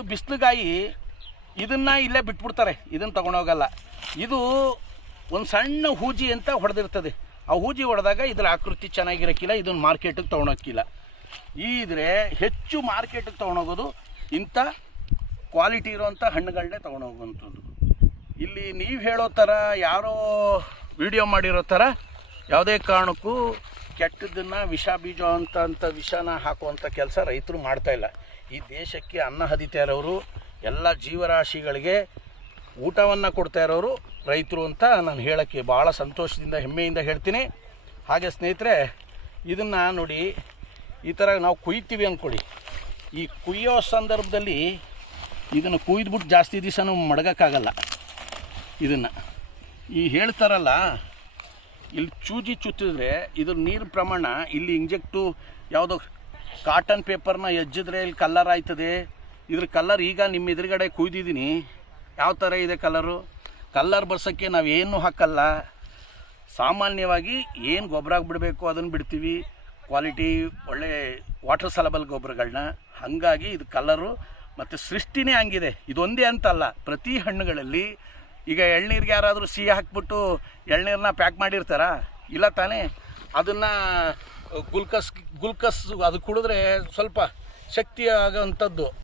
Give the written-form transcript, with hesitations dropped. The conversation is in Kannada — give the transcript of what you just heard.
ಇದು ಬಿಸಿಲುಗಾಯಿ, ಇದನ್ನು ಇಲ್ಲೇ ಬಿಟ್ಬಿಡ್ತಾರೆ, ಇದನ್ನು ತೊಗೊಂಡೋಗಲ್ಲ. ಇದು ಒಂದು ಸಣ್ಣ ಹೂಜಿ ಅಂತ ಹೊಡೆದಿರ್ತದೆ. ಆ ಹೂಜಿ ಹೊಡೆದಾಗ ಇದರ ಆಕೃತಿ ಚೆನ್ನಾಗಿರೋಕ್ಕಿಲ್ಲ, ಇದನ್ನು ಮಾರ್ಕೆಟಿಗೆ ತೊಗೊಂಡೋಗಿಲ್ಲ. ಇದ್ರೆ ಹೆಚ್ಚು ಮಾರ್ಕೆಟಿಗೆ ತೊಗೊಂಡೋಗೋದು ಇಂಥ ಕ್ವಾಲಿಟಿ ಇರೋವಂಥ ಹಣ್ಣುಗಳನ್ನೇ ತೊಗೊಂಡೋಗುವಂಥದ್ದು. ಇಲ್ಲಿ ನೀವು ಹೇಳೋ ಥರ ಯಾರೋ ವಿಡಿಯೋ ಮಾಡಿರೋ ಥರ ಯಾವುದೇ ಕಾರಣಕ್ಕೂ ಕೆಟ್ಟದನ್ನು ವಿಷ ಬೀಜ ಅಂತ ವಿಷನ ಹಾಕುವಂಥ ಕೆಲಸ ರೈತರು ಮಾಡ್ತಾಯಿಲ್ಲ. ಈ ದೇಶಕ್ಕೆ ಅನ್ನ ಹದಿತಾ ಇರೋರು, ಎಲ್ಲ ಜೀವರಾಶಿಗಳಿಗೆ ಊಟವನ್ನು ಕೊಡ್ತಾ ಇರೋರು ರೈತರು ಅಂತ ನಾನು ಹೇಳೋಕ್ಕೆ ಭಾಳ ಸಂತೋಷದಿಂದ ಹೆಮ್ಮೆಯಿಂದ ಹೇಳ್ತೀನಿ. ಹಾಗೆ ಸ್ನೇಹಿತರೆ, ಇದನ್ನು ನೋಡಿ, ಈ ಥರ ನಾವು ಕುಯ್ತೀವಿ ಅಂದ್ಕೊಳ್ಳಿ. ಈ ಕುಯ್ಯೋ ಸಂದರ್ಭದಲ್ಲಿ ಇದನ್ನು ಕುಯ್ದುಬಿಟ್ಟು ಜಾಸ್ತಿ ದಿವಸ ನಾವು ಮಡಗೋಕ್ಕಾಗಲ್ಲ. ಇದನ್ನು ಈ ಹೇಳ್ತಾರಲ್ಲ, ಇಲ್ಲಿ ಚೂಜಿ ಚುತ್ತಿದ್ರೆ ಇದ್ರ ನೀರು ಪ್ರಮಾಣ ಇಲ್ಲಿ ಇಂಜೆಕ್ಟು ಯಾವುದೋ ಕಾಟನ್ ಪೇಪರ್ನ ಎಜ್ಜಿದ್ರೆ ಇಲ್ಲಿ ಕಲ್ಲರ್ ಆಯ್ತದೆ. ಇದ್ರ ಕಲ್ಲರ್ ಈಗ ನಿಮ್ಮ ಎದುರುಗಡೆ ಕುಯ್ದಿದ್ದೀನಿ, ಯಾವ ಥರ ಇದೆ ಕಲ್ಲರು. ಕಲ್ಲರ್ ಬರ್ಸೋಕ್ಕೆ ನಾವೇನು ಹಾಕಲ್ಲ, ಸಾಮಾನ್ಯವಾಗಿ ಏನು ಗೊಬ್ಬರ ಬಿಡಬೇಕು ಅದನ್ನು ಬಿಡ್ತೀವಿ, ಕ್ವಾಲಿಟಿ ಒಳ್ಳೆ ವಾಟರ್ ಸಲಬಲ್ ಗೊಬ್ಬರಗಳನ್ನ. ಹಾಗಾಗಿ ಇದು ಕಲ್ಲರು ಮತ್ತು ಸೃಷ್ಟಿನೇ ಹಂಗಿದೆ. ಇದೊಂದೇ ಅಂತಲ್ಲ, ಪ್ರತಿ ಹಣ್ಣುಗಳಲ್ಲಿ ಈಗ ಎಳ್ನೀರಿಗೆ ಯಾರಾದರೂ ಸಿಹಿ ಹಾಕ್ಬಿಟ್ಟು ಎಳ್ನೀರನ್ನ ಪ್ಯಾಕ್ ಮಾಡಿರ್ತಾರ, ಇಲ್ಲ ತಾನೇ? ಅದನ್ನು ಗುಲ್ಕಸ್ ಅದು ಕುಡಿದ್ರೆ ಸ್ವಲ್ಪ ಶಕ್ತಿ ಆಗೋವಂಥದ್ದು.